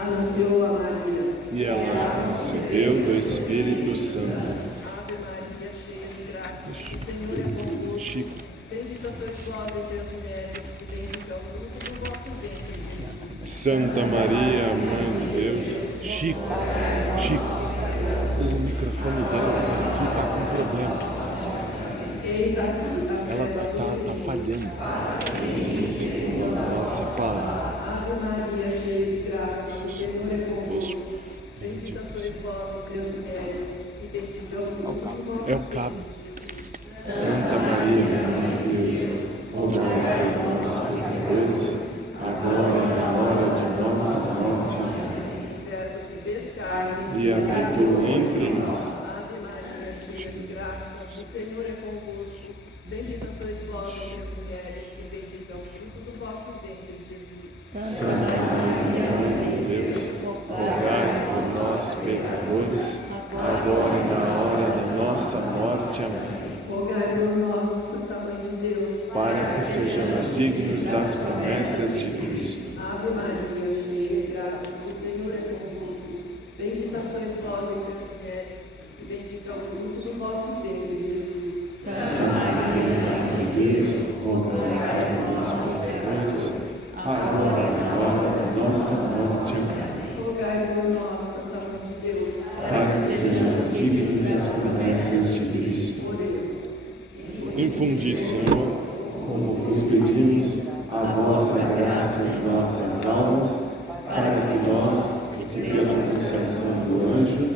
anunciou a Maria. E ela concebeu do Espírito Santo. Ave Maria, cheia de graça, o Senhor é convosco. Chico. Bendita sois vós entre as mulheres, e bendito é o fruto do vosso ventre, Jesus. Santa Maria, Mãe de Deus. Chico, o microfone dela aqui está com problema. Eis aqui a Ela serva do está Senhor. falhando. Nossa, Paulo. Ave Maria, cheia de graça, o Senhor é convosco. Bendita sois vós entre as mulheres, e bendito é o fruto do vosso É o cabo. Santa Maria, Mãe de Deus, rogai por nós, pecadores, agora e na hora de nossa morte. Amém. Verbo se fez carne. E habitou entre nós. Ave Maria, cheia de graça, o Senhor é convosco. Bendita sois vós entre as mulheres, e bendito é o fruto do vosso ventre, Jesus. Santa Maria, Mãe de Deus, rogai por nós, pecadores, agora e na hora da nossa morte. Amém. Rogai por nós, Santa Mãe de Deus, Para que sejamos dignos das promessas de Cristo. Ave Maria, cheia de graça, o Senhor é convosco. Bendita sois vós entre as mulheres, e bendito é o fruto do vosso ventre, Jesus. Santa Maria, Mãe de Deus, rogai por nós, pecadores, agora e na hora da nossa morte. Amém. Rogai por nós, Santa Mãe de Deus, Para que sejamos dignos das promessas de Cristo. Infundi, Senhor, como vos pedimos, a vossa graça em nossas almas, para que nós, que pela anunciação do anjo,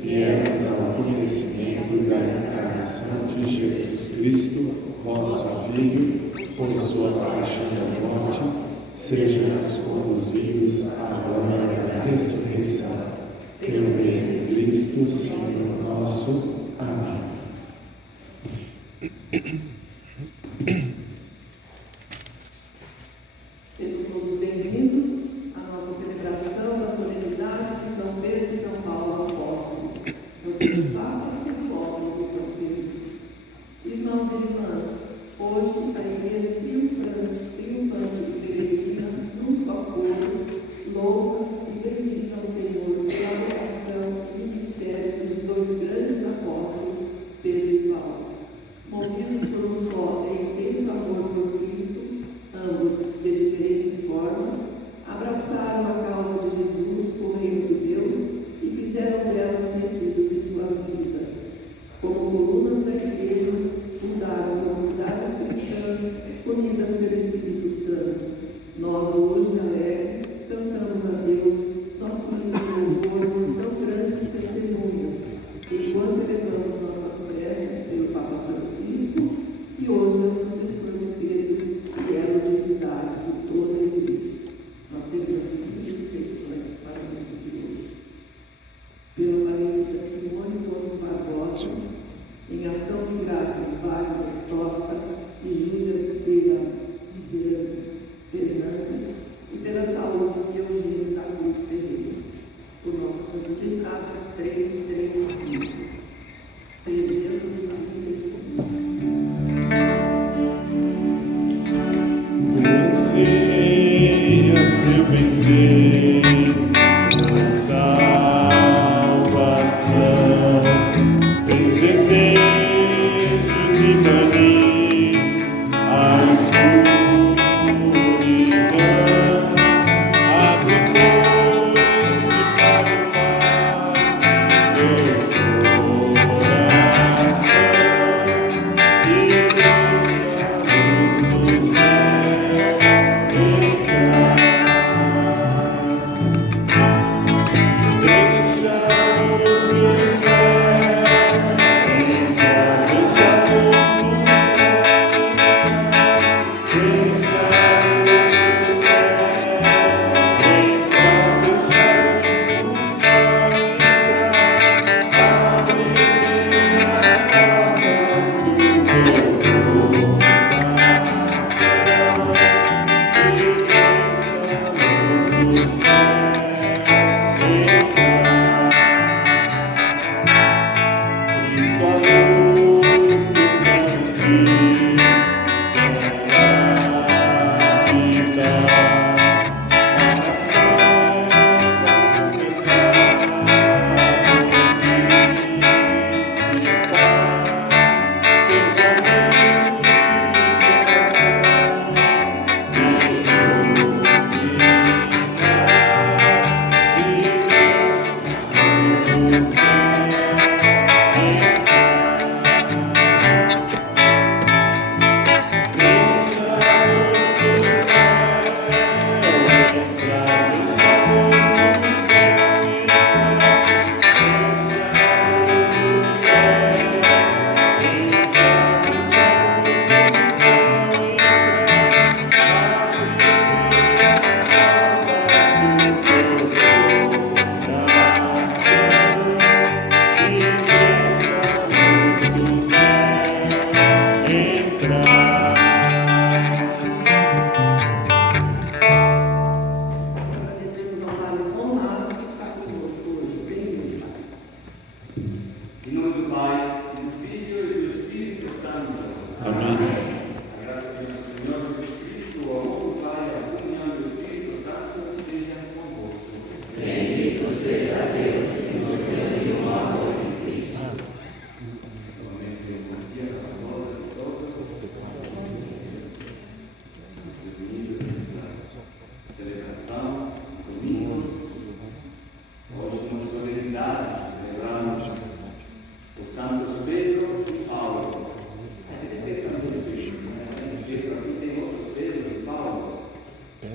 viemos ao conhecimento da encarnação de Jesus Cristo, vosso Filho, por sua paixão e morte, sejamos conduzidos à glória da ressurreição. Pelo mesmo Cristo, Senhor nosso. Amém. Sejam todos bem-vindos à nossa celebração da solenidade de São Pedro e São Paulo apóstolos, do Papa e do Óbolo de São Pedro. Irmãos e irmãs, hoje a Igreja triunfante e peregrina, num só corpo, louva e bendiz ao Senhor pela vocação e ministério dos dois grandes apóstolos, Pedro e Paulo. Movidos por um só e intenso amor por Cristo, ambos, de diferentes formas, abraçaram a causa de Jesus, o reino de Deus, e fizeram dela o sentido de suas vidas. Como colunas da igreja, fundaram comunidades cristãs unidas pelo Espírito Santo. Nós, hoje, alegres, cantamos a Deus, nosso lindo louvor, tão grandes testemunhas, enquanto elevamos nossas preces pelo Papa Francisco, que hoje é o sucessor de Pedro e é a divindade de toda a igreja. Nós temos as seguintes reflexões para o mês de hoje. Pela falecida Simone Gomes Barbosa, em ação de graças, Wagner Tosta e Júlia Ribeira Fernandes, e pela saúde de Eugênio da Cruz Ferreira. O nosso ponto de entrada 335. 335. Anseia seu bem-ser, por salvação, tens desejo de banir a escuridão, abre, pois, e para o Pai teu coração, e deixa a luz do céu entrar. Deixa a luz do céu entrar. Deixa a luz do céu entrar. Deixa a luz do céu entrar. Deixa a luz do céu entrar. Abre bem as portas do teu coração e deixa a luz do céu entrar. Cristo, a luz do céu de quer habitar, para estar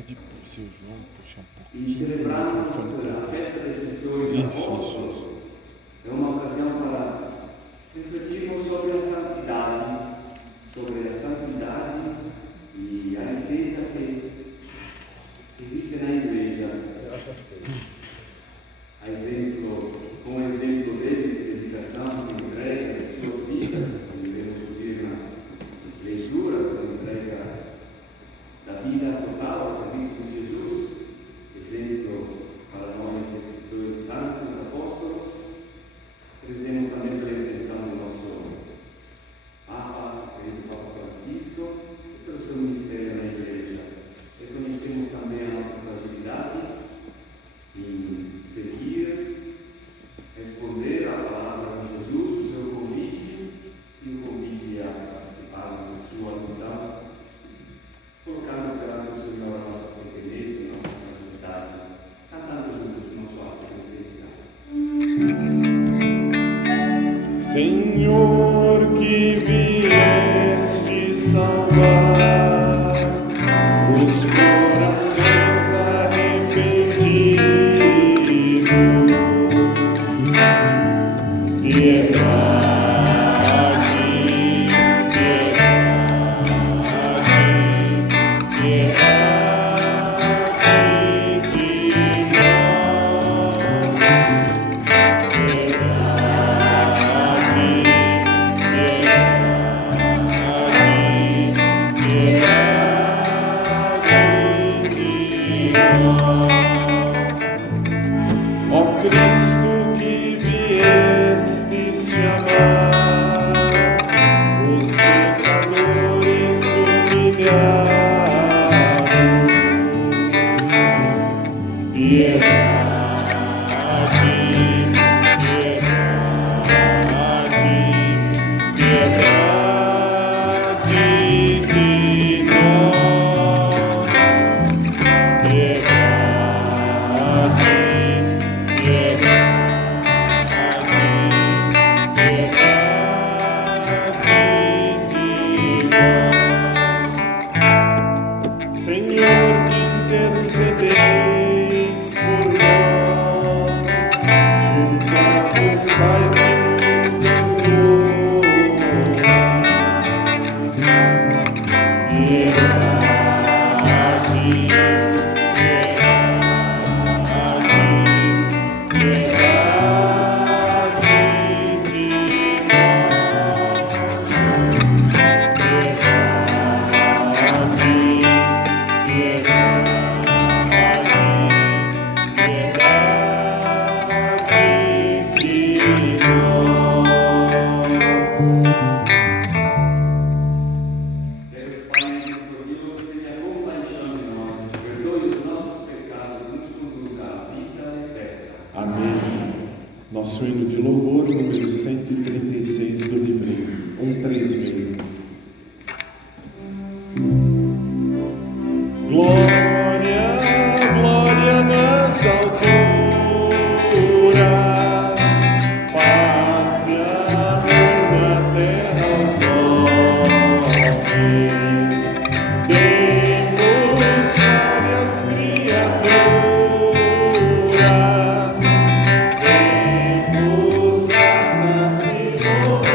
Pede pro seu João puxar um E pouquinho. celebrarmos a festa desses dois apóstolos é uma ocasião para refletirmos sobre a santidade e a riqueza que existe na igreja. Com o exemplo deles, de dedicação, de entrega de suas vidas, como devemos ouvir nas leituras da entrega da vida total a serviço de Jesus, exemplo para nós esses dois santos apóstolos. Rezemos também pela intenção do nosso Papa, querido Papa Francisco, e pelo seu ministério na igreja. Reconhecemos também a nossa fragilidade em seguir, responder à palavra de Jesus, o seu convite e o convite a participarmos da sua missão, colocando perante o Senhor a nossa pequenez e a nossa fragilidade, cantando juntos nosso ato de redenção. Senhor, que vieste salvar os corações arrependidos, ó Cristo que viestes chamar os pecadores humilhados, Senhor, que intercedeis por nós, junto a Deus Pai que nos perdoa. Piedade, piedade de Deus Pai misericordioso, tenha compaixão de nós, perdoe os nossos pecados e nos conduz à vida eterna. Amém. Nosso hino de louvor, número 136 do livrinho, 136. Glória, glória nas alturas, paz e amor na terra aos homens. Demos glórias criaturas, demos graças e louvores.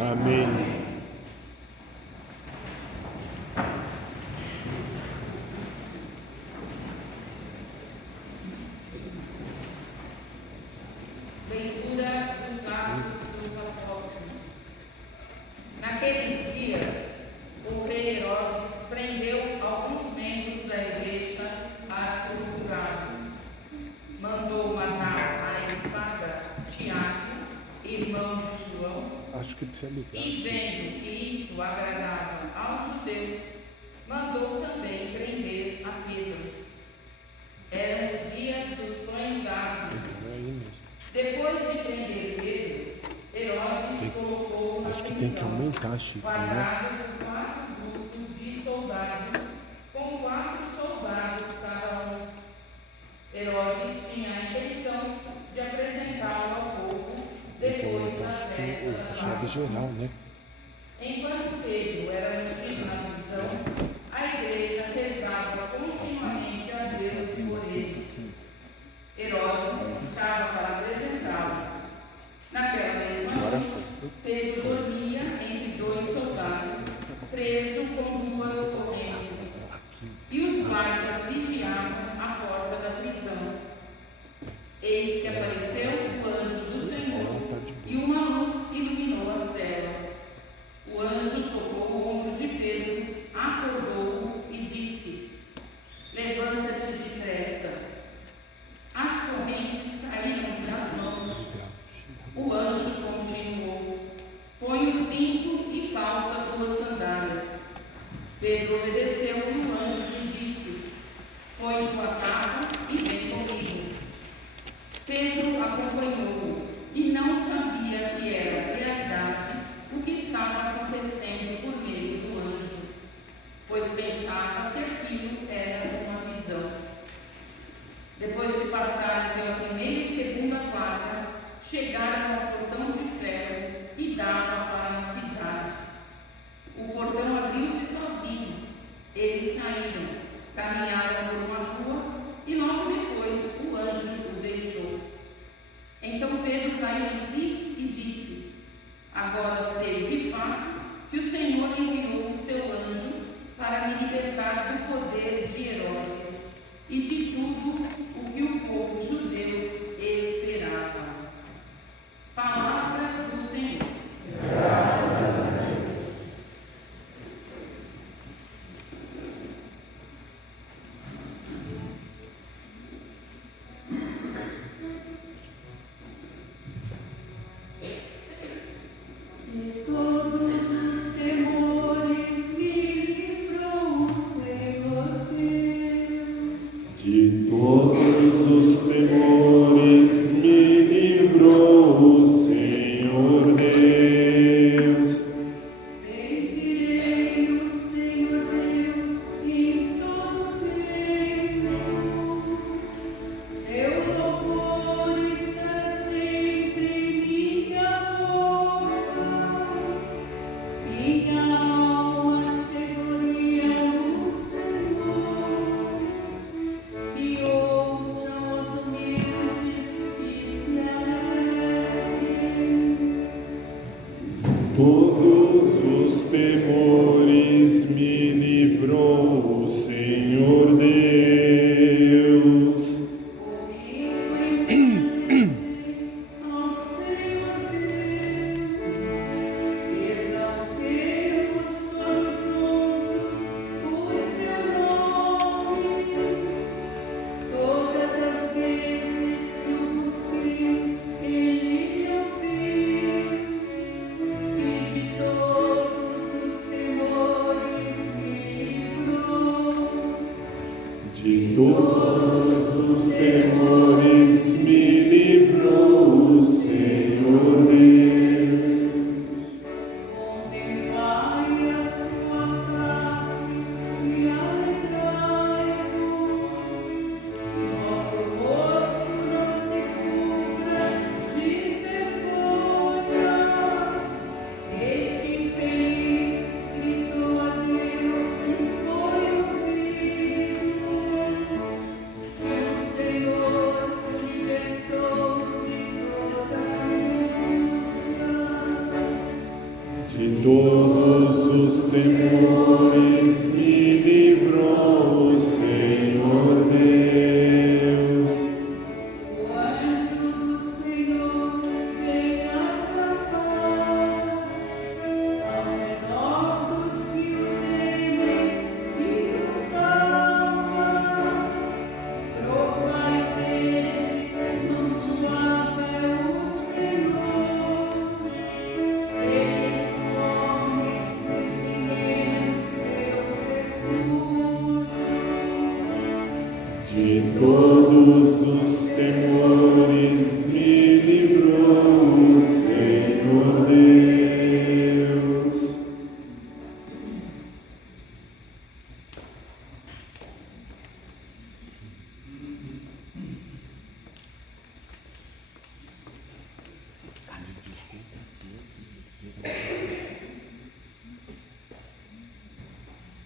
Amém. Leitura dos Atos dos Apóstolos. Naqueles dias, o rei Herodes prendeu alguns membros da igreja para torturá-los. Mandou matar à espada Tiago, irmão de João, Acho que precisa ligar. e vendo que isso agradava aos judeus, mandou também prender a Pedro. Eram os dias dos pães ázimos. É aí mesmo. Depois de prender Pedro, Herodes colocou na Acho que tem que prisão, aumentar, Chico, né? guardado por 4 grupos de soldados, com 4 soldados cada um. Herodes tinha a intenção de apresentá-lo ao povo Tem que depois aumentar, da acho que festa da a chave Páscoa. geral, né? Enquanto Pedro era mantido na prisão, a igreja rezava continuamente a Deus por ele. Herodes estava para apresentá-lo. Naquela mesma Agora noite, foi. Pedro dormia entre 2 soldados, preso com 2 correntes, e os guardas vigiavam a porta da prisão. Eis que apareceu o anjo do Senhor, e uma luz iluminou a cela. O anjo tocou o ombro de Pedro, acordou-o e disse: levanta-te depressa. As correntes caíram das mãos. O anjo continuou: põe o cinto e calça 2 sandálias. Pedro obedeceu e o anjo lhe disse: põe tua capa e vem comigo. Pedro acompanhou-o e não sabia que era realidade o que estava acontecendo por meio do anjo, pois pensava que aquilo era uma visão. Depois de passarem pela primeira e segunda guarda, chegaram ao portão de ferro e dava para a cidade. O portão abriu-se sozinho. Eles saíram, caminharam por uma rua e logo depois o anjo o deixou. Então Pedro caiu em si e disse: agora sei de fato que o Senhor enviou o seu anjo para me libertar do poder de Herodes e de tudo o que o povo judeu esperava. Palavra do Senhor. Graças a Deus. De todos os temores me livrou o Senhor Deus. De todos os temores me livrou o Senhor Deus. Bendirei o Senhor Deus em todo tempo. Seu louvor está sempre em minha boca. Minha alma se gloria no Senhor. Que ouçam os humildes e se alegrem. Todos os temores me livrou o Senhor Deus. Comigo engrandeci ao Senhor Deus. Exaltemos todos juntos o seu nome. Todas as vezes que o busquei, ele me ouviu. E de todos os temores me livrou. De todos os temores me livrou o Senhor Deus. Contemplai a sua face e alegrai-vos, e vosso rosto não se cubra de vergonha. Este infeliz gritou a Deus e foi ouvido. todos os temores me livrou o Senhor Deus. O anjo do Senhor vem acabar ao redor dos que o temem e o salva. Prova e vede, quão suave é o Senhor. Fez o homem e nele o seu refúgio. De todos os temores me livrou o Senhor Deus.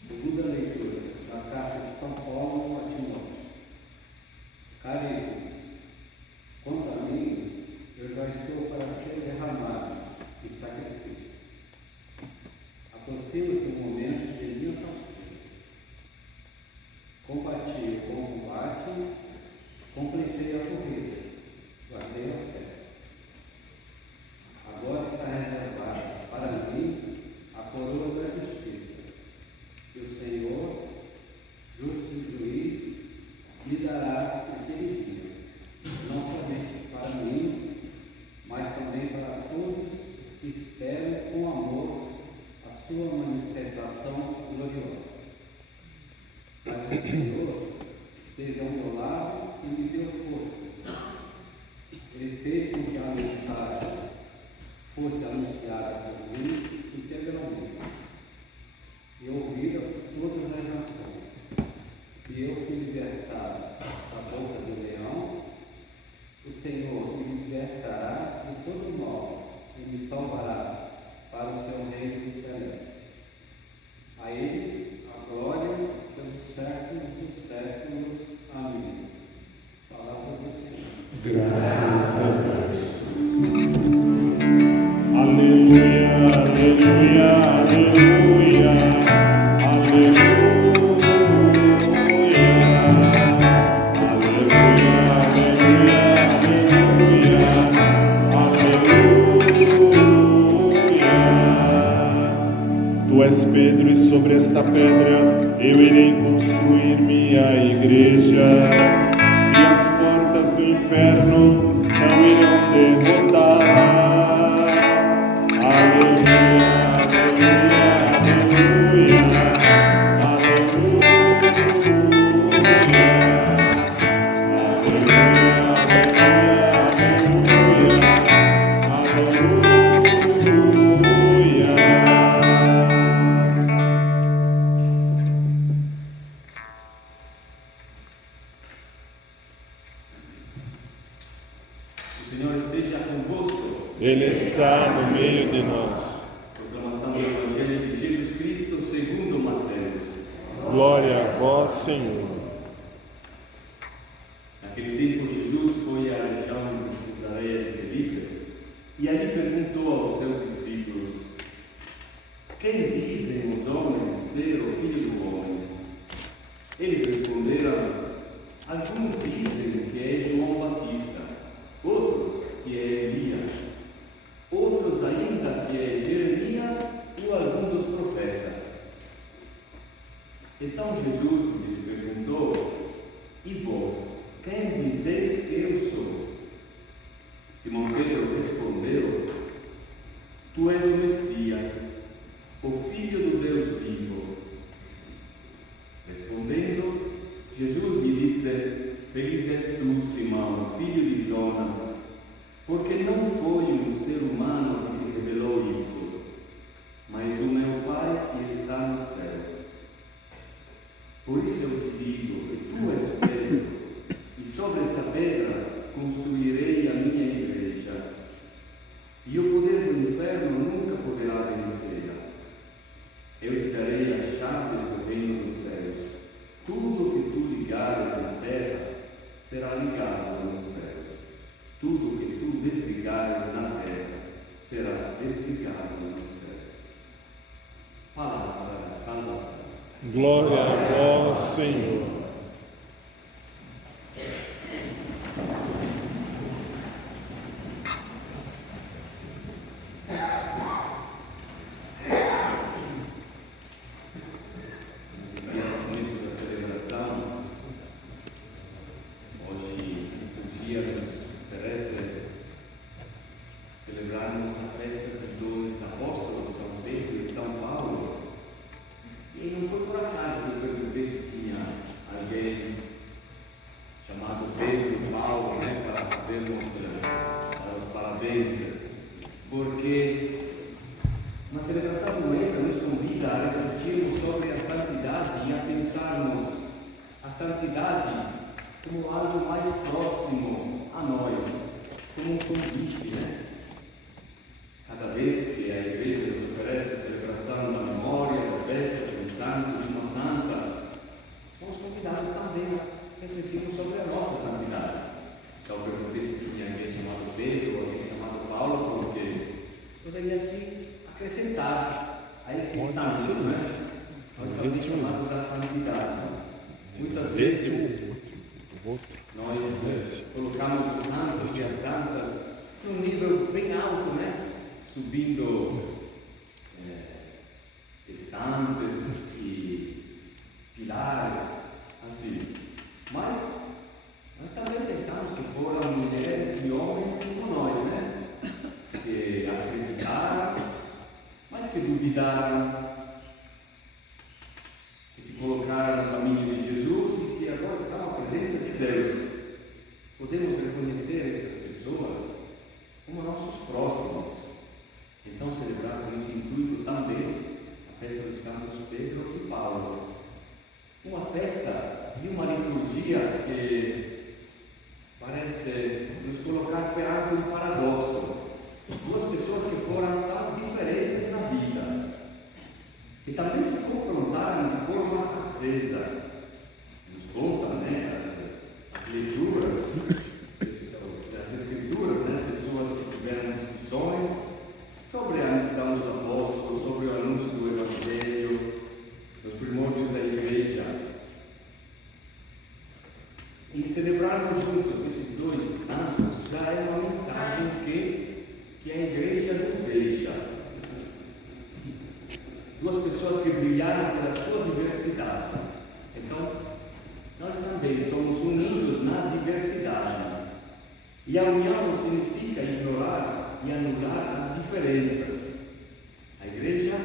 Segunda leitura da carta de São Paulo a Timóteo. Caríssimos, quanto a mim, eu já estou para ser derramado em sacrifício. Aproxima-se o momento de minha partida. Combati o bom combate, completei a corrida, guardei a fé. Agora está reservada para mim a coroa da justiça, que o Senhor, justo juiz, me dará naquele dia, não somente para mim, mas também para todos que esperam com amor a sua manifestação gloriosa. Mas o Senhor esteja ao meu lado e me deu forças. Ele fez com que a mensagem fosse anunciada por mim integralmente e ouvida por todas as nações. E eu fui libertado da boca do leão. O Senhor me libertará de todo mal e me salvará para o seu reino celeste. A Ele a glória pelos séculos dos séculos. Amém. Palavra do Senhor. Graças a Deus. Aleluia, aleluia, aleluia, aleluia, aleluia, aleluia, aleluia. Tu és Pedro, e sobre esta pedra eu irei construir minha igreja, e as portas do inferno não irão derrotá-la. Aleluia, aleluia, aleluia, aleluia, O Senhor esteja convosco. Ele está no meio de nós. Proclamação do Evangelho de Jesus Cristo segundo Mateus. Glória a vós, Senhor. Naquele tempo, Jesus foi à região de Cesareia de Filipe e ali perguntou aos seus discípulos: quem dizem os homens ser o Filho do Homem? Eles responderam: alguns dizem que é João Batista, outros que é Elias, outros ainda que é Jeremias ou algum dos profetas. Então Jesus lhes perguntou: e vós, quem dizeis que eu sou? Simão Pedro respondeu: tu és o Messias, o Filho do Deus vivo. Respondendo, Jesus lhe disse: feliz és tu, Simão, filho de Jonas, porque não foi um ser humano que te revelou isso, mas o meu Pai que está no céu. Por isso eu te digo que tu és Pedro, e sobre esta pedra construirei a minha igreja, e o poder do inferno nunca poderá vencê-la. Eu te darei as chaves do reino dos céus. Tudo o que tu ligares na terra será ligado nos céus. Tudo o que tu desligares na terra será desligado nos céus. palavra da salvação. Glória a vós, Senhor. Colocamos os santos e as santas num nível bem alto, né? Subindo estantes e pilares, assim. Mas nós também pensamos que foram mulheres e homens como nós, né? Que acreditaram, mas que duvidaram, que se colocaram no caminho de Jesus e que agora estão na presença de Deus. Podemos reconhecer essas pessoas como nossos próximos. Então, celebrar com esse intuito também a festa dos santos Pedro e Paulo. Uma festa e uma liturgia que parece nos colocar perante um paradoxo. Duas pessoas que foram tão diferentes na vida, que também se confrontaram de forma acesa. Nos contam, né, as leituras das Escrituras, né, pessoas que tiveram discussões sobre a missão dos apóstolos, sobre o anúncio do Evangelho, dos primórdios da Igreja. E celebrarmos juntos esses dois santos já é uma mensagem que a Igreja nos deixa. Duas pessoas que brilharam pela sua diversidade. Então, nós também somos unidos na diversidade. E a união não significa ignorar e anular as diferenças. A Igreja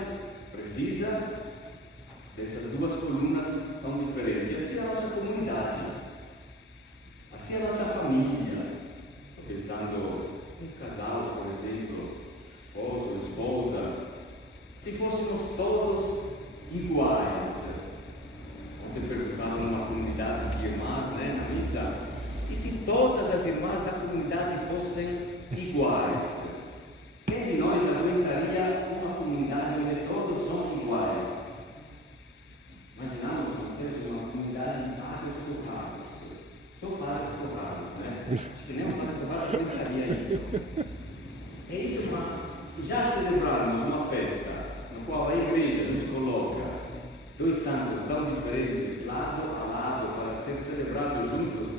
precisa dessas duas colunas tão diferentes. E assim é a nossa comunidade. Assim é a nossa família. Pensando em casal, por exemplo, esposo, esposa. Se fôssemos todos iguais, ontem perguntava numa comunidade de irmãs, né, na missa, e se todas as irmãs da comunidade fossem iguais? Quem de nós aguentaria uma comunidade onde todos são iguais? Imaginamos que uma comunidade de padres corrados. São padres corrados, né? Acho que nem um padre corrado aguentaria isso. É isso, já celebrarmos uma festa no qual a Igreja nos coloca dois santos tão diferentes, lado a lado, para ser celebrados juntos,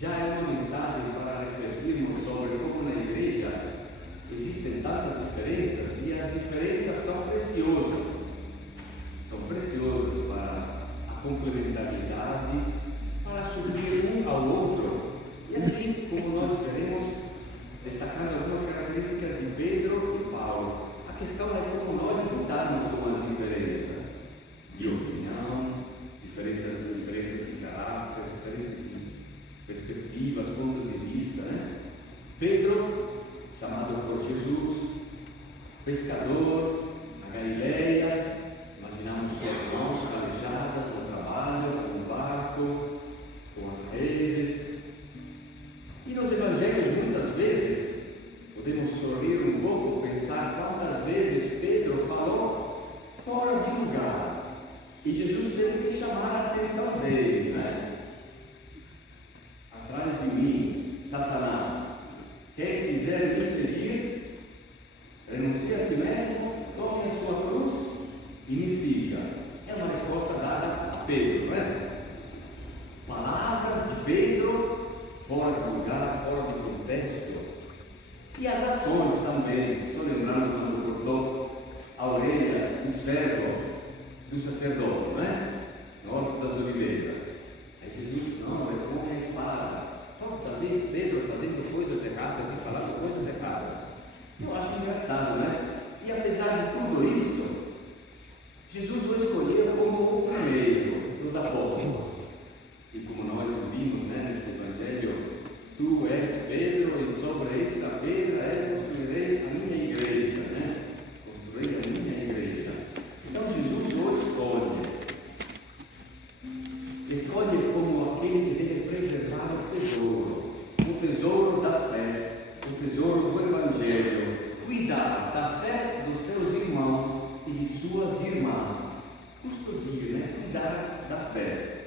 já é uma mensagem para refletirmos sobre como na Igreja existem tantas diferenças e as diferenças são preciosas. São preciosas para a complementariedade, para suprir um ao outro. E assim, como nós veremos, destacando algumas características de Pedro e Paulo, a questão é como nós lutarmos com as diferenças de opinião, diferenças de caráter, diferentes perspectivas, pontos de vista, né? Pedro, chamado por Jesus, pescador, na Galileia, imaginamos suas mãos calejadas no trabalho, com o barco, com as redes. E nos evangelhos, muitas vezes, podemos sorrir um pouco, pensar quantas vezes Pedro falou fora de lugar. E Jesus teve que chamar a atenção dele, né? Atrás de mim, Satanás. Quem quiser me seguir, renuncie a si mesmo, tome a sua cruz inicia. É uma resposta dada a Pedro, não é? Palavras de Pedro fora de lugar, fora de contexto. E as ações também. Estou lembrando quando cortou a orelha do servo do sacerdote, não é? No Horto das Oliveiras. Aí Jesus, não, põe a espada. Toda vez Pedro fazendo coisas erradas e falando coisas erradas. Eu acho engraçado, né? E apesar de tudo isso, Jesus o escolheu como o primeiro dos apóstolos. E como nós ouvimos, né, nesse Evangelho, tu és Pedro e sobre esta pedra eu construirei a minha igreja, né? Construirei a minha igreja. Então Jesus o escolhe como aquele que deve preservar o tesouro da fé, o tesouro do Evangelho, cuidar da fé dos seus irmãos e de suas irmãs, custodia, né? Cuidar da fé.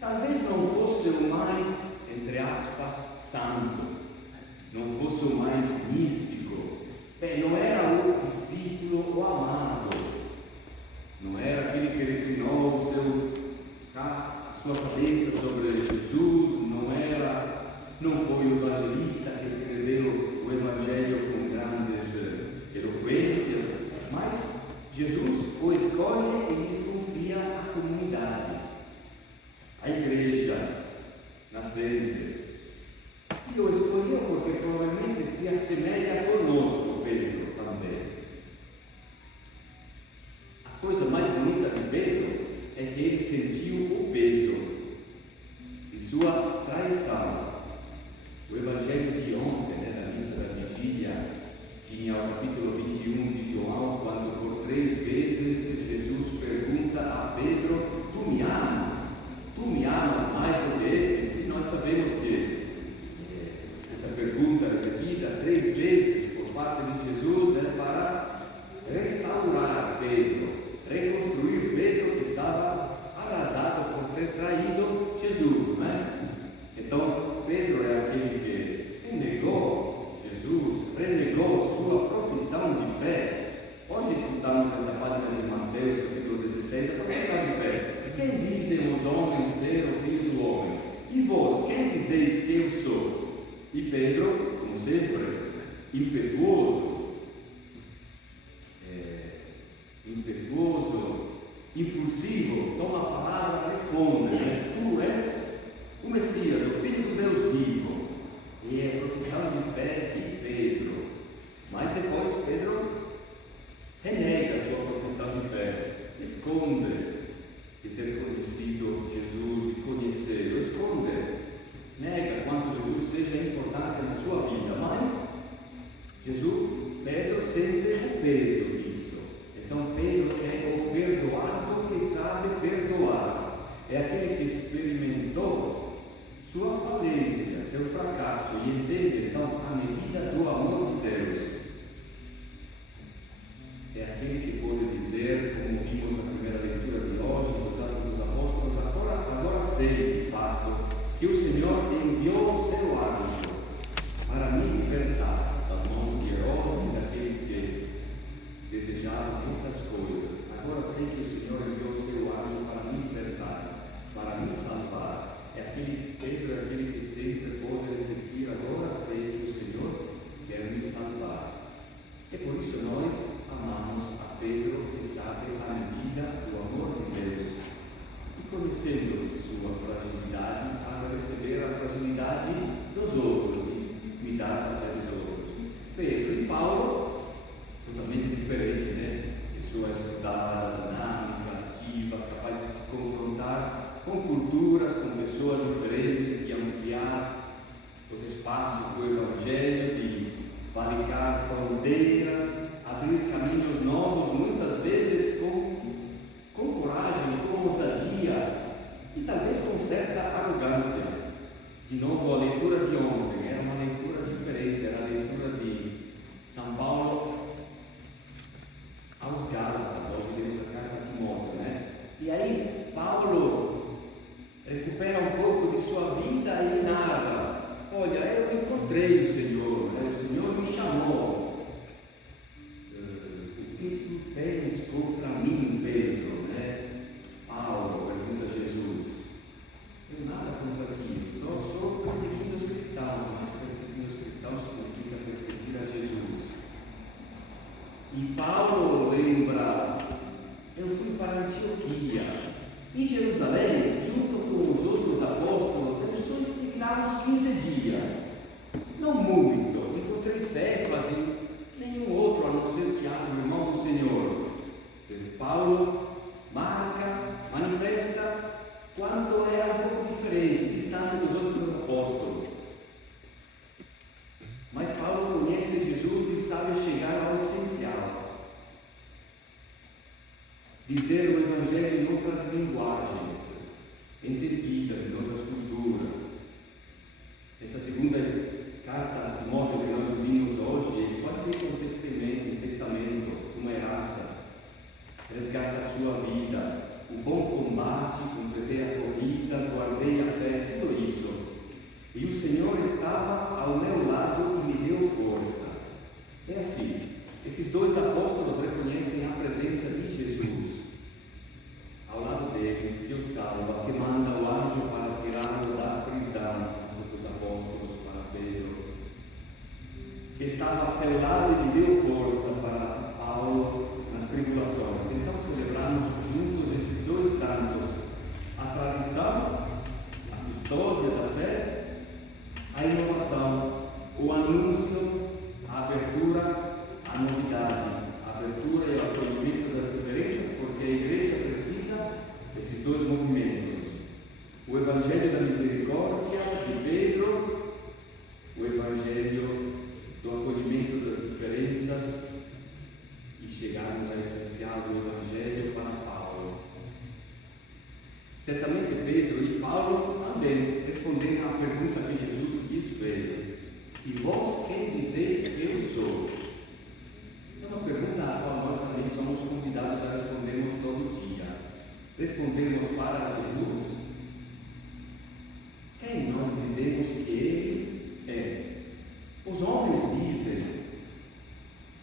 Talvez não fosse o mais, entre aspas, santo, não fosse o mais místico, não era o discípulo, o amado, não era aquele que reclinou a sua cabeça sobre Jesus, não foi o evangelista que escreveu o Evangelho com grandes eloquências, mas Jesus o escolhe e lhes confia a comunidade, a igreja nascente. E o escolheu porque provavelmente se assemelha conosco, Pedro, também. A coisa mais bonita de Pedro é que ele sentiu o peso de sua traição. O Evangelho de ontem, né, na missa da vigília, tinha o capítulo 21 de João, quando por 3 vezes Jesus pergunta a Pedro: tu me amas? Tu me amas mais do que estes? E nós sabemos que essa pergunta repetida 3 vezes por parte de Jesus é para restaurar Pedro, reconstruir Pedro que estava arrasado por ter traído Jesus, não é? Então Pedro é aquele que renegou Jesus, renegou sua profissão de fé. Hoje escutamos nessa página de Mateus, capítulo 16, a profissão de fé. Quem dizem os homens ser o Filho do Homem? E vós, quem dizeis que eu sou? E Pedro, como sempre, impetuoso, impulsivo, toma a palavra e responde, né? Tu és o Messias, o Filho do Deus vivo. E é a profissão de fé de Pedro. Mas depois Pedro renega a sua profissão de fé, esconde de ter conhecido Jesus, de conhecê-lo, esconde, nega quanto Jesus seja importante na sua vida, mas Pedro sente o peso disso. Então Pedro é o perdoado que sabe perdoar, é aquele que experimentou sua falência, seu fracasso e entende então a medida do amor de Deus. É aquele que pode dizer, como vimos na primeira leitura de hoje, dos Atos dos Apóstolos, agora sei de fato que o Senhor enviou o seu anjo para me libertar das mãos de Herodes e daqueles que desejavam essas coisas. Agora sei que o Senhor enviou o seu anjo para me libertar, para me salvar. É aquele Pedro, é aquele que sempre pode repetir: agora sei que o Senhor quer me salvar. E por isso nós amamos a Pedro, que sabe a medida do amor de Deus. E conhecendo sua fragilidade, sabe receber a fragilidade dos outros e cuidar da fé dos outros. Pedro e Paulo, totalmente diferente, né? Pessoa estudada, dinâmica, ativa, capaz de se confrontar com culturas, com pessoas diferentes. tens contra mim, Pedro? Né? Paulo pergunta a Jesus. Eu nada contra ti, estou só perseguindo os cristãos, mas perseguindo os cristãos significa perseguir a Jesus. E Paulo lembra, eu fui para Antioquia, em Jerusalém, junto com os outros apóstolos, eu só estive lá uns 15 dias, não muito, encontrei Cefas e nenhum outro a não ser Tiago, irmão do Senhor. Paulo marca, manifesta quanto era um pouco diferente, distante dos outros apóstolos. Mas Paulo conhece Jesus e sabe chegar ao essencial. Dizer o Evangelho em outras linguagens, entendidas em outras culturas. Essa segunda carta a Timóteo que nós vimos hoje, quase que um testamento, uma herança. Resgata a sua vida, o bom combate, completei a corrida, guardei a fé, tudo isso. E o Senhor estava ao meu lado e me deu força. É assim, esses dois apóstolos reconhecem a presença de Jesus. Ao lado deles, que o salva, que manda o anjo para tirá-lo da prisão, dos apóstolos para Pedro. Que estava ao seu lado e me deu força para Paulo nas tribulações. Então celebramos juntos esses dois santos, a tradição, a custódia da fé, a inovação, o anúncio, a abertura, a novidade, a abertura e o acolhimento das diferenças, porque a igreja precisa desses dois movimentos. O Evangelho da Misericórdia de Pedro, o Evangelho do acolhimento das diferenças e chegarmos ao essencial do Evangelho para Paulo. Certamente Pedro e Paulo também responderam à pergunta que Jesus lhes fez: e vós quem dizeis que eu sou? É uma pergunta à qual nós também somos convidados a respondermos todo dia. Respondemos para Jesus: quem nós dizemos que Ele é? Os homens dizem,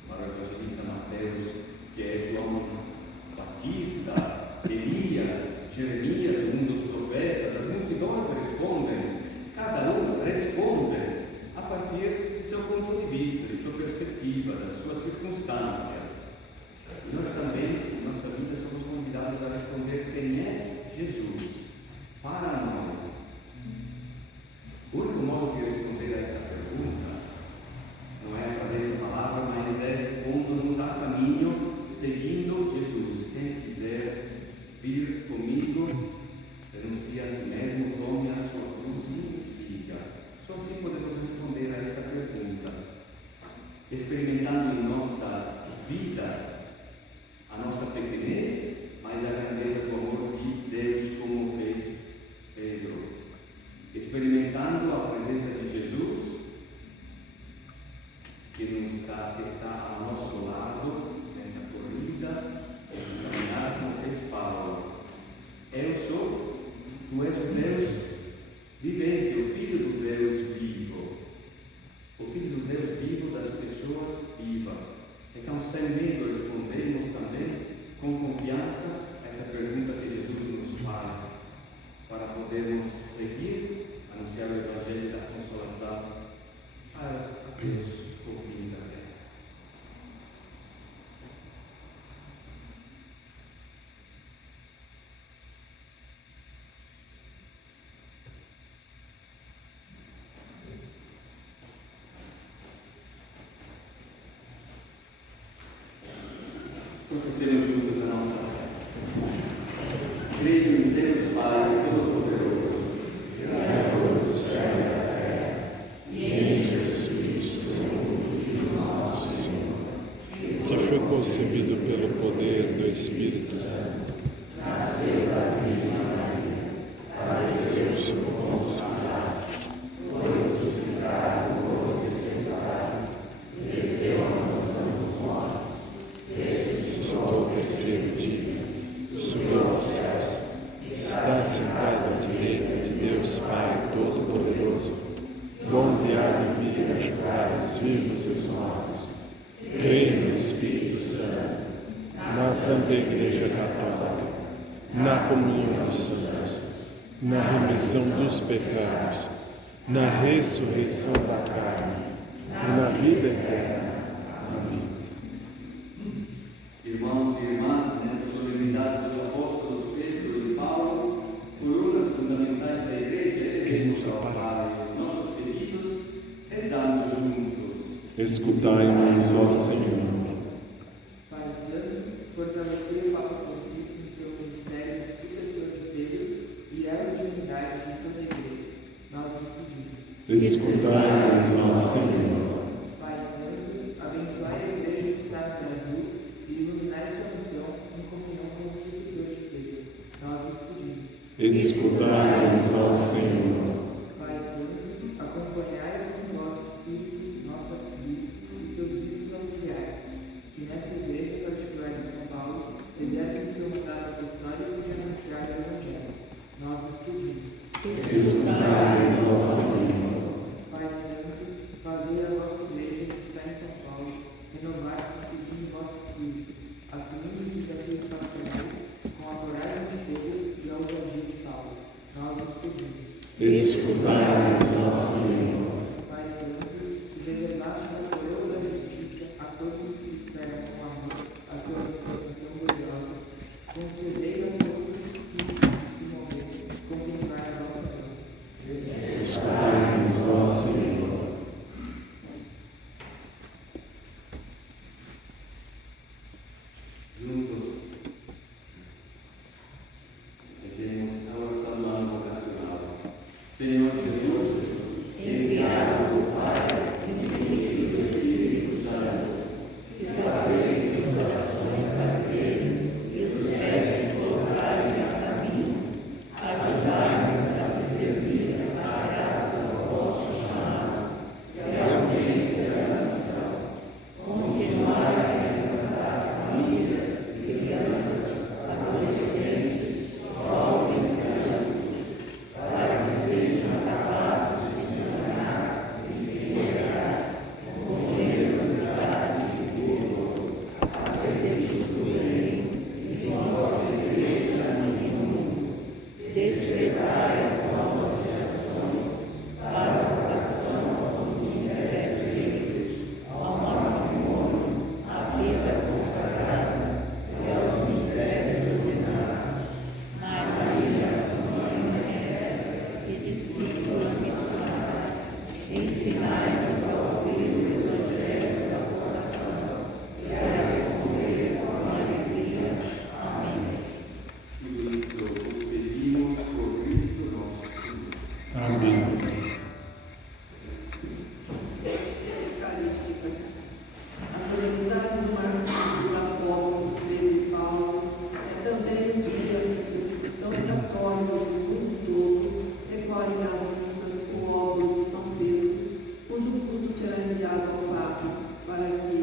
para o evangelista Mateus, que é João Batista, Elias, Jeremias, um dos profetas. As multidões respondem, cada um responde a partir do seu ponto de vista, de sua perspectiva, das suas circunstâncias. E nós também, em nossa vida, somos convidados a responder quem é Jesus para nós. O único modo de responder a esta pergunta não é através da palavra, mas é pondo-nos a caminho, seguindo Jesus. Quem quiser vir comigo, renuncie a si mesmo, tome a sua cruz e me siga. Só assim podemos responder a esta pergunta, experimentando em nossa vida a nossa pequenez, mas a grandeza do amor de Deus, como fez Pedro. Experimentando a presença de Jesus, que está ao nosso lado nessa corrida, nessa caminhada, como fez Paulo. Eu sou, tu és o Deus vivente, o Filho do Deus vivo, o Filho do Deus vivo das pessoas vivas. Então, sem medo, respondemos também com confiança essa pergunta que Jesus nos faz, para podermos seguir, anunciar o Evangelho da consolação a Deus, confins da terra. Professemos juntos a nossa fé. Creio em Deus Pai Todo-Poderoso, Criador do céu e da terra, e em Jesus Cristo, seu Filho nosso Senhor, que foi concebido pelo poder do Espírito Santo, nasceu da Virgem Maria, padeceu sob Pôncio Pilatos, foi crucificado por necessidade, desceu à mansão dos mortos, ressuscitou ao terceiro dia, subiu aos céus, está sentado à direita de Deus Pai Todo-Poderoso, onde há de vir a julgar os vivos e os mortos. Creio no Espírito Santo, na Santa Igreja Católica, na comunhão dos santos, na remissão dos pecados, na ressurreição da carne e na vida eterna. Amém. Irmãos e irmãs, nessa solenidade dos apóstolos Pedro e Paulo, colunas fundamentais da Igreja, Quem nos separa? os nossos pedidos, rezando juntos. Escutai-nos, ó Senhor. Pai Santo, fortalecer o Papa Francisco em seu ministério de sucessor de Pedro e aerodinamidade de toda a Igreja. Nós vos pedimos. Escutai-nos, ó Senhor. Pai Santo, abençoai a Igreja que está no Brasil e iluminai sua missão em comunhão com o sucessor de Pedro. Nós vos pedimos. Escutai-nos, ó Senhor. Pai Santo, acompanhai com o nosso espírito, nosso arcebispo e seus bispos auxiliares, que nesta Igreja particular de São Paulo exercem seu mandato apostólico de anunciar o Evangelho. Nós vos pedimos. Escutai-nos, ó Senhor. Pai Santo, fazei a vossa Igreja que está em São Paulo renovar-se segundo o vosso Espírito, assumindo os desafios pastorais com a coragem de Pedro e a ousadia de Paulo. Nós vos pedimos. Escutai-nos, ó Senhor. Pai Santo, que reservaste na coroa da justiça a todos os que esperam com amor a sua manifestação gloriosa, concedei a todos os que morrer contemplar a vossa glória. Escutai-nos, ó Senhor. Juntos, rezemos a oração do ano vocacional. Senhor Jesus, enviado do Pai, e do Espírito Santo, que fazeis os corações ardentes e os pés colocarem a caminho, ajudai-nos a servir a graça do vosso chamado e a urgência da missão. Continuai a levantar famílias, crianças, adolescentes, jovens e adultos, para que sejam capazes de se tornar e se integrar com generosidade e vigor a serviço do bem e de vossa Igreja no mundo. Despertai as novas gerações para a vocação aos ministérios direitos, ao matrimônio, à vida consagrada e aos mistérios ordenados. Maria, mãe honesta e discípula missionária, ensinai-nos a ouvir o Evangelho da vocação e a responder com alegria. Amém. Tudo isso o pedimos por Cristo nosso Senhor. Amém. Eucarística. A solenidade do martírio dos apóstolos Pedro e Paulo é também um dia em que os cristãos católicos do mundo todo recolhem às missas o óbolo de São Pedro, cujo fruto será enviado ao Papa, para que,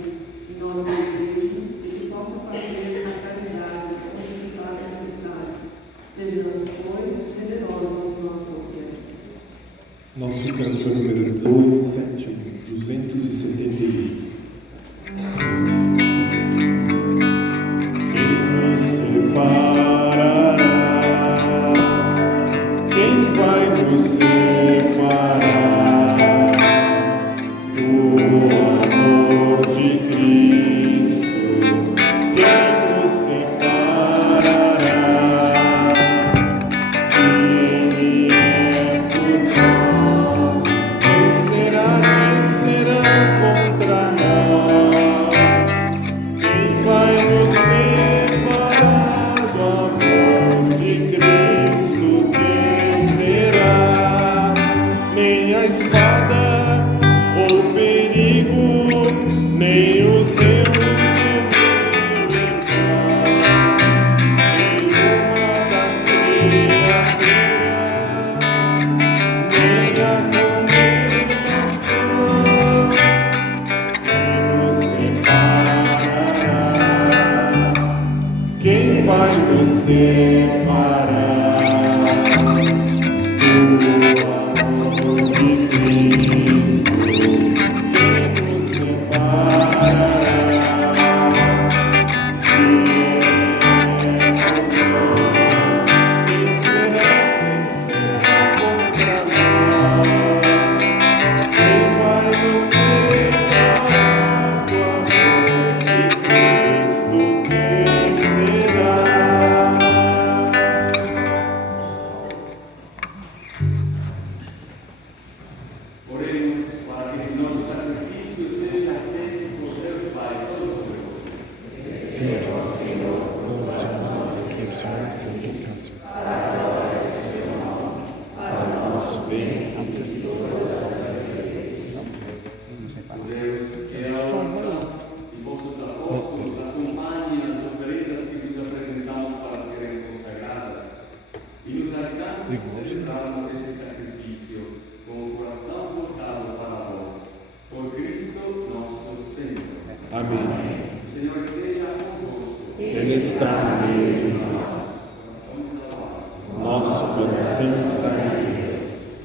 em nome da Igreja, ele possa fazer a caridade onde se faz necessário. Sejamos, pois, generosos em nossa oferta. Nosso canto número 271. Quem nos separará? Quem vai nos separar do amor de Cristo? Quem nos separará? Se Ele é por nós, quem será contra nós? Quem vai nos separar do amor de Cristo? Quem será? Nem a espada ou o perigo, nem os erros do meu irmão, nenhuma das criaturas, nem a condenação que nos separará. Quem vai nos separar do amor de Cristo? Quem nos separará? Se Senhor, que o Senhor é santo, para o nosso bem. Deus, que é a oração e vossos apóstolos acompanhem as oferendas que vos apresentamos para serem consagradas e nos alcance a celebrarmos este sacrifício com o coração voltado para vós. Por Cristo nosso Senhor. Amém. O Senhor esteja convosco. Ele está no meio de nós. Nosso coração está em Deus.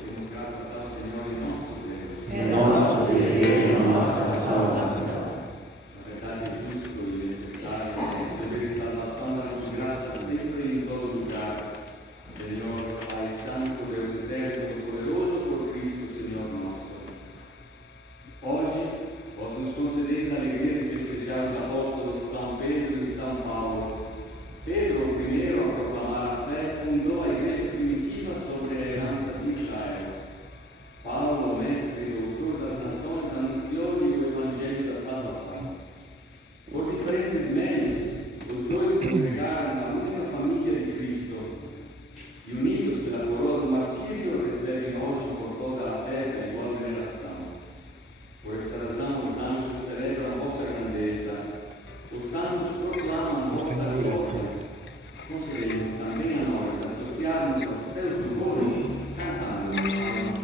Demos graças ao Senhor e nosso Deus. Nosso guerreiro e nossa salvação. Na verdade, é justo e necessário receber salvação da tua graça sempre e em todo lugar. Senhor, Pai Santo, Deus eterno e poderoso, por Cristo, Senhor nosso. Hoje, vós nos concedeis a alegria de festejar os apóstolos São Pedro e São Paulo. Pedro, o primeiro a proclamar a fé, fundou a igreja primitiva sobre a herança de Israel. Paulo, mestre e doutor das nações, anunciou-lhe o evangelho da salvação. Por diferentes meios, os dois congregaram na única família de Cristo e, unidos pela coroa do martírio, recebem hoje por toda a terra a igual veneração. Por essa razão, os anjos celebram a vossa grandeza, os santos proclamam a vossa glória. Concedemos também a nós associarmos aos seus louvores, cantando a nossa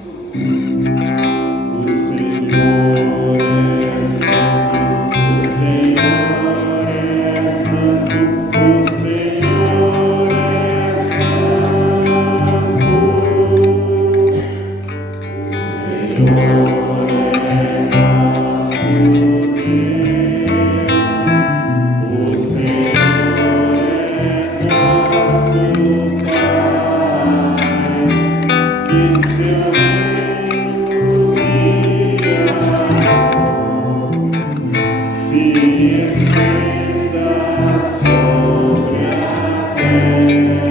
O Senhor é santo, o Senhor é santo, o Senhor é santo. O Senhor é nosso Deus, o Senhor é nosso Pai, que seu reino se estenda sobre a terra.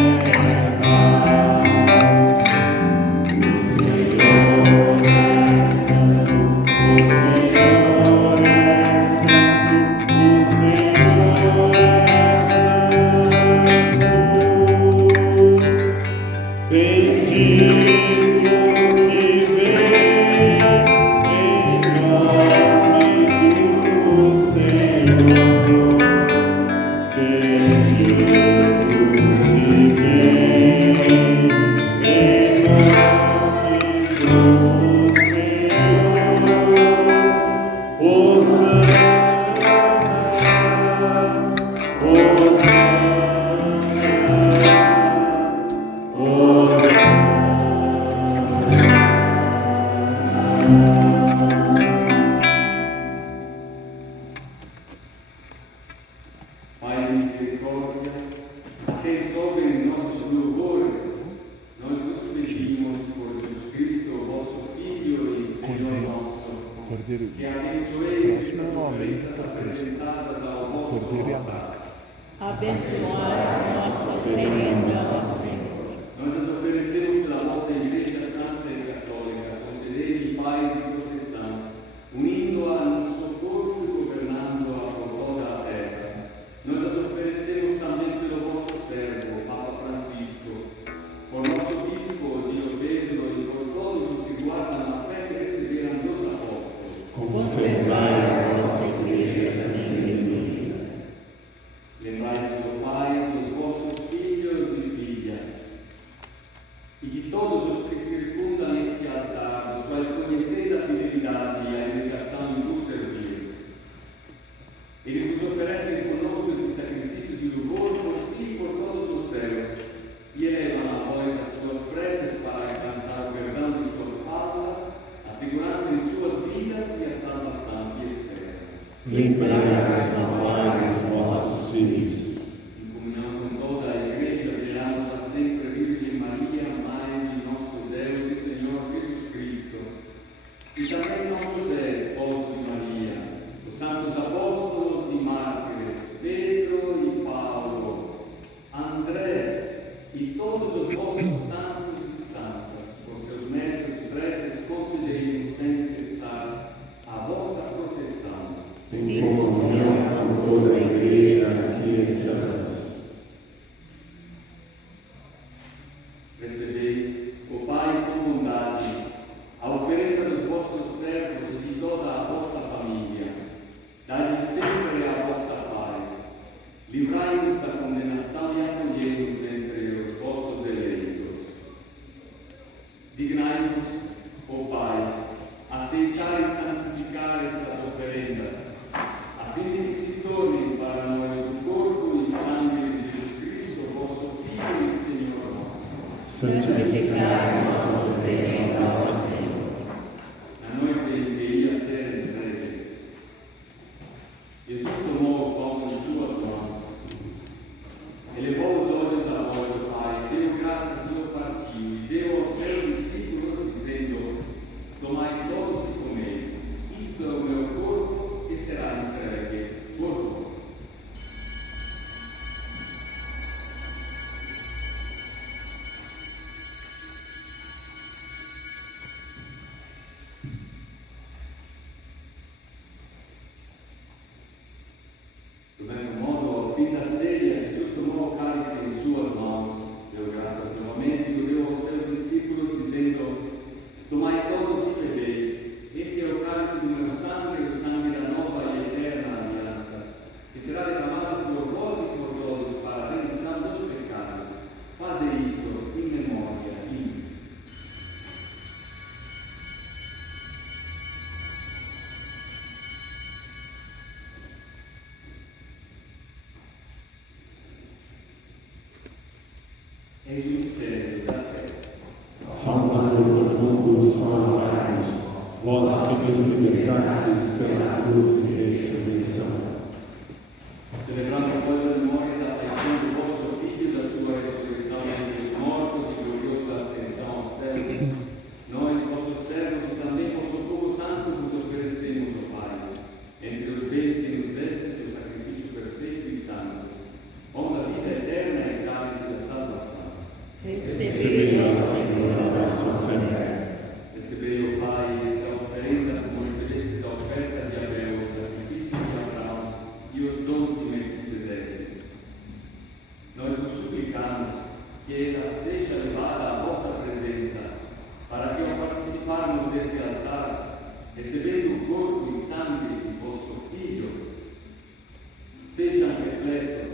O Senhor é santo, o Senhor é santo, o Senhor é santo. Bendito que vem em nome do Senhor. Bendito que vem em nome do Senhor. Hosana, Hosana, Pai de misericórdia, quem sobre nossos louvores, nós vos pedimos por Jesus Cristo, vosso Filho e Senhor nosso, Cordeiro, que abençoeis próximo estas nome ofertas para Cristo. apresentadas ao vosso Cordeiro e a altar. barca. Abençoai a nossa oferenda, ó Senhor. Nós nos oferecemos pela vossa Igreja Santa e Católica, concedei-lhe paz e proteção, unindo-a no socorro e governando-a por toda a terra. Nós nos oferecemos também pelo vosso servo, Papa Francisco, por nosso Bispo Dio Pedro e por todos os que guardam a fé que receberam dos apóstolos. Conservai a vossa igreja santa e unida. Lembrai-vos, ó Pai, dos vossos filhos e filhas, e de todos os que circundam este altar, dos quais conheceis a Livrai-nos da condenação e acolhei-nos entre os vossos eleitos. Dignai-vos, ó Pai, aceitar e santificar estas oferendas, a fim de que se tornem para nós o corpo e sangue de Jesus Cristo, vosso Filho e Senhor nosso. Santificai nossas oferendas, Senhor. Na noite em que ia ser entregue, Jesus tomou o pão em suas mãos, elevou os olhos a vós, Pai, deu graças e o partiu, e deu aos seus discípulos, dizendo: Tomai todos e comei, isto é o meu corpo que será entregue por vós. Do mesmo modo, ao fim da ceia, Jesus tomou o cálice em suas mãos, deu graças novamente e o deu aos seus discípulos, dizendo: Tomai todos e bebei, este é o cálice do meu sangue, o sangue da nova e eterna aliança, que será derramado por vós e por todos para a remissão dos pecados. Fazei isto em memória de mim. Eis o mistério da fé. Salvador do mundo, salvai-nos, vós que nos libertastes pela cruz e ressurreição. Celebrando, pois, a memória da paixão do vosso Filho, da sua ressurreição entre os mortos e gloriosa ascensão aos céus, nós, vossos servos e também vosso povo santo, vos oferecemos, ó Pai, entre os bens que nos deste do sacrifício perfeito e santo, pão da vida eterna e cálice da salvação. Recebei, ó Senhor, a nossa oferta. Recebei, ó Pai, esta oferenda como recebestes a oferta de Abel, o sacrifício de Abraão e os dons de Melquisedeque. Nós vos suplicamos que ela seja levada à vossa presença, para que, ao participarmos deste altar, recebendo o corpo e sangue de vosso Filho, sejam repletos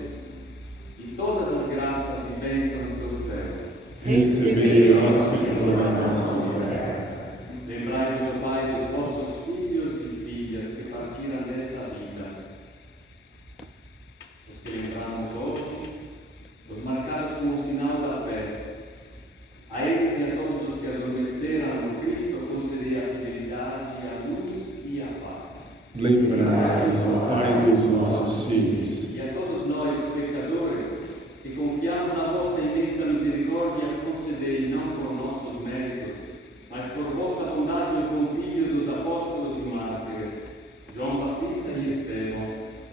de todas as graças e bênçãos do céu. Recebei, ó Senhor, a nossa oferta. Lembrai-vos, ó Pai, dos vossos filhos e filhas que partiram desta vida. Os que lembramos hoje, os marcados como sinal da fé. A eles e a todos os que adormeceram no Cristo, concedei a fidelidade, a luz e a paz. Lembrai-vos, ó Pai, dos nossos filhos. E a todos nós, pecadores, que confiamos na vossa imensa misericórdia, concedei não por nossos méritos, mas por vossa bondade o convívio dos apóstolos e mártires, João Batista e Estevão,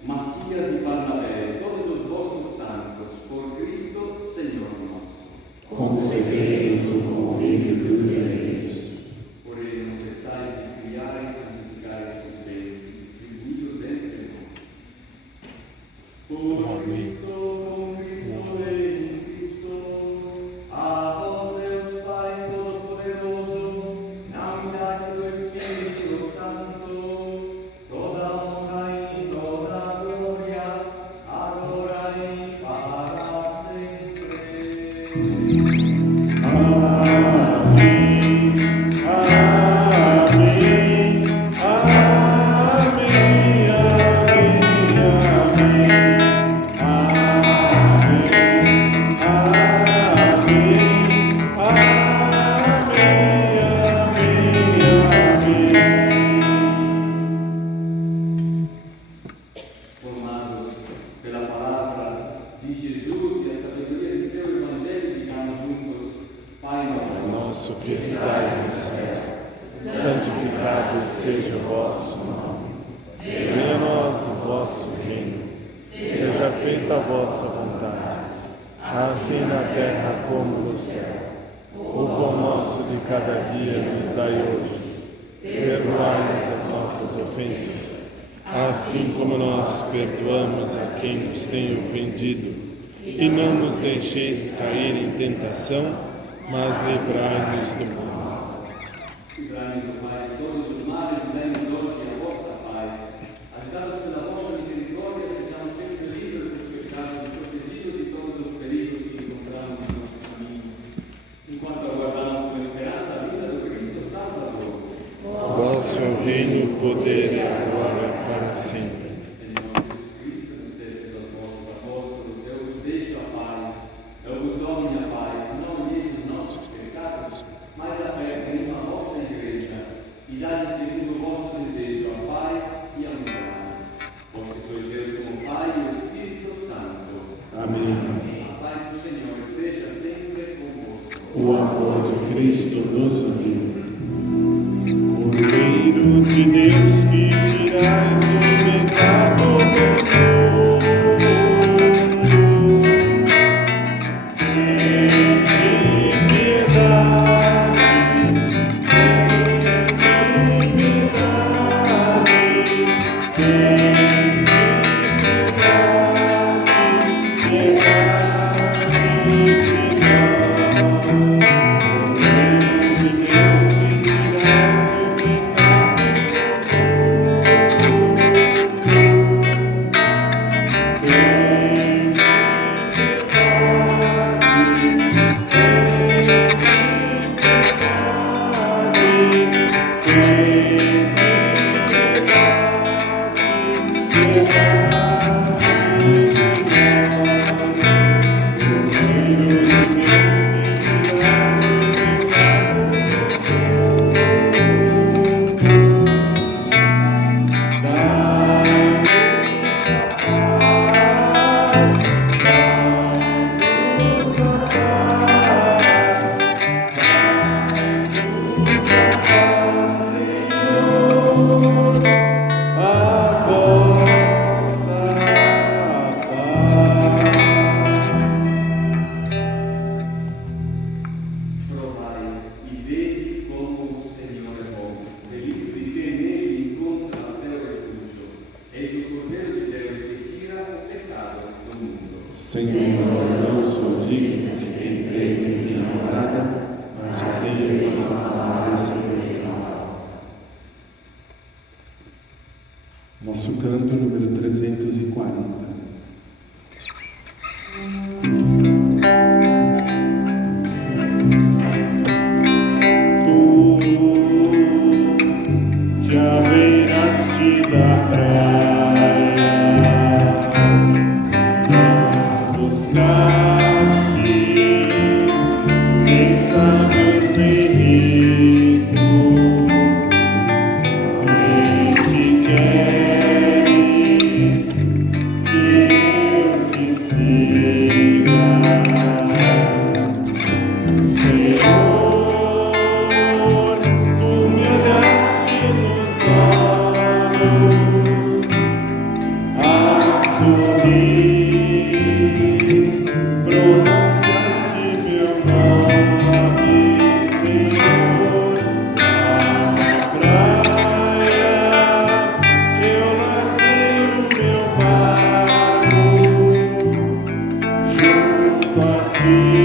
Matias e Barnabé, todos os vossos santos, por Cristo, Senhor nosso. Concedei-nos o convívio dos eleitos. Por ele não cessais de criar e santificar estes bens, distribuídos entre nós. Por Cristo, com Cristo e em Cristo, a vós, Deus Pai Todo-Poderoso, na unidade do Espírito Santo, toda honra e toda glória, agora e para sempre. Amém. Amém. Amém. Formados pela palavra de Jesus e a sabedoria de seu Evangelho, digamos juntos: Pai nosso, Nosso que estais nos céus, santificado seja o vosso nome. Venha a nós o vosso reino. Seja feita a vossa vontade, assim na terra como no céu. O pão nosso de cada dia nos dai hoje. Perdoai-nos as nossas ofensas, assim como nós perdoamos a quem nos tem ofendido. E não nos deixeis cair em tentação, mas livrai-nos do mal. livrai-nos, Pai, de todos os males e dai-nos hoje a vossa paz. Ajudados pela vossa misericórdia, sejamos sempre livres dos pecados poder e a glória para sempre. Senhor Jesus Cristo, nos textos dos vossos apóstolos, eu vos deixo a paz, eu vos dou a minha paz, não olheis os nossos pecados, mas apertem a vossa igreja, e dai segundo o vosso desejo a paz e a unidade. Vós que sois Deus como Pai e o Espírito Santo. Amém. A paz do Senhor esteja sempre convosco. O amor de Cristo nos uniu. Cordeiro de Deus que tirais o pecado do mundo, tende piedade, Senhor, não sou digno de que entreis em minha morada, mas dizei a vossa palavra e serei salvo. Nosso canto número 340. Tu te abeiraste da praia, buscaste nem sábios nem ricos, nem te queres que eu te siga, Senhor. Tu me olhaste nos olhos a sorrir, pronunciaste meu nome, Senhor. Na praia eu larguei o meu barco junto a ti,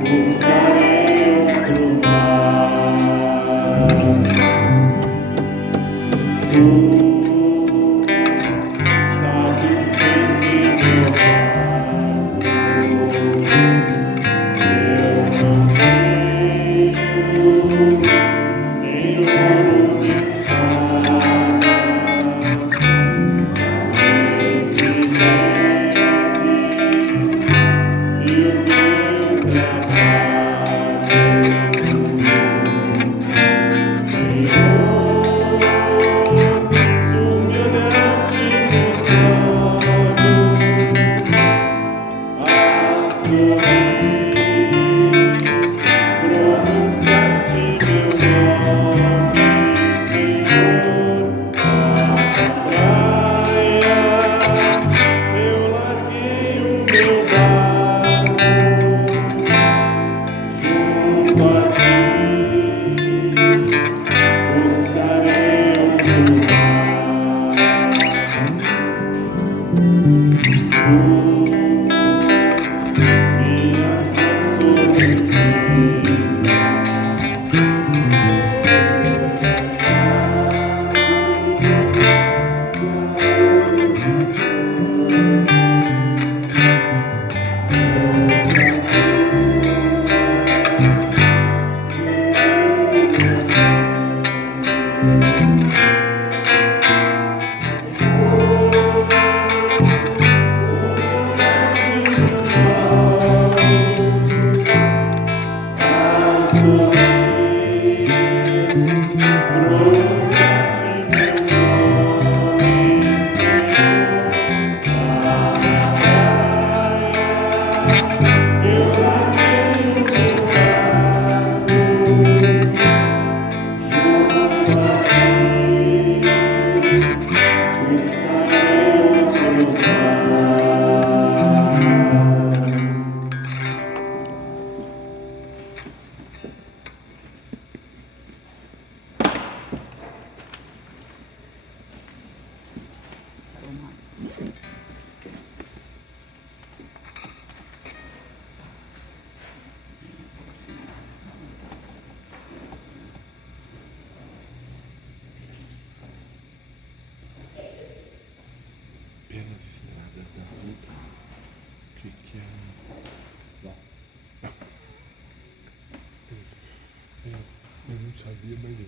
buscarei outro mar. Tu sabes bem que meu barco eu não tenho nem ouro nem espada, somente redes e o meu trabalho, Senhor. Tu me olhaste nos olhos a sorrir, pronunciaste meu nome, Senhor. Na praia eu larguei o meu barco junto a ti, buscarei outro mar. Minhas canções Pelas estradas da vida. O que é? Eu não sabia, mas é.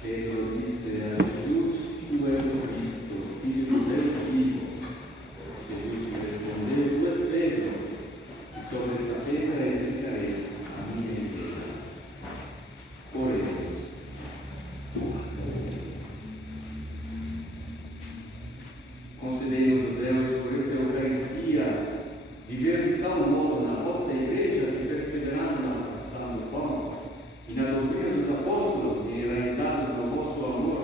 Pedro disse a Jesus: Tu és o Cristo, Filho do Deus vivo. Jesus lhe respondeu: Tu és Pedro, e sobre esta pedra edificarei a minha igreja. Oremos. Concedei-nos, Deus, por esta Eucaristia, viver de tal modo na vossa igreja que, perseverando na fração do pão e na doutrina dos apóstolos e enraizados no vosso amor,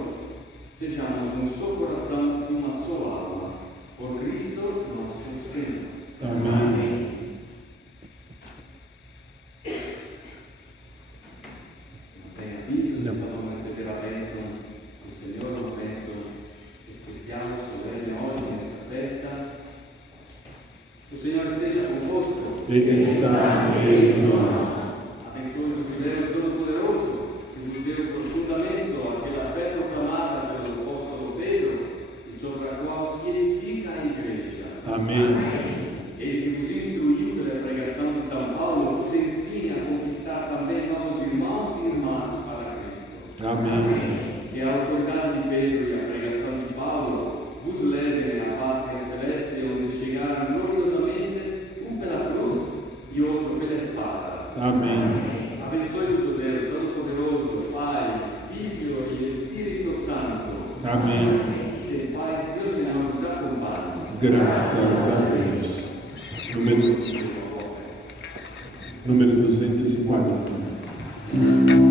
sejamos um só coração e uma só alma. Por Cristo nosso Senhor. Amém. Não tem aviso, então vamos receber a bênção do Senhor, uma bênção especial, solene hoje nesta festa. O Senhor esteja convosco. Ele está no meio de nós. Abençoe-nos o Deus Todo-Poderoso, que nos deu por fundamento aquela fé proclamada pelo apóstolo Pedro e sobre a qual se edifica a igreja. Amém. Ele que vos instruiu pela pregação de São Paulo, vos ensina a conquistar também novos irmãos e irmãs para Cristo. Amém. Que a autoridade de Pedro e a pregação de Paulo vos levem à pátria celeste, onde chegaram gloriosamente, um pela cruz e outro pela espada. Amém. Abençoe-vos o Deus Todo-Poderoso, Pai, Filho e Espírito Santo. Amém. Que Pai, Deus Senhor, nos acompanhe. Graças a Deus. Número 240.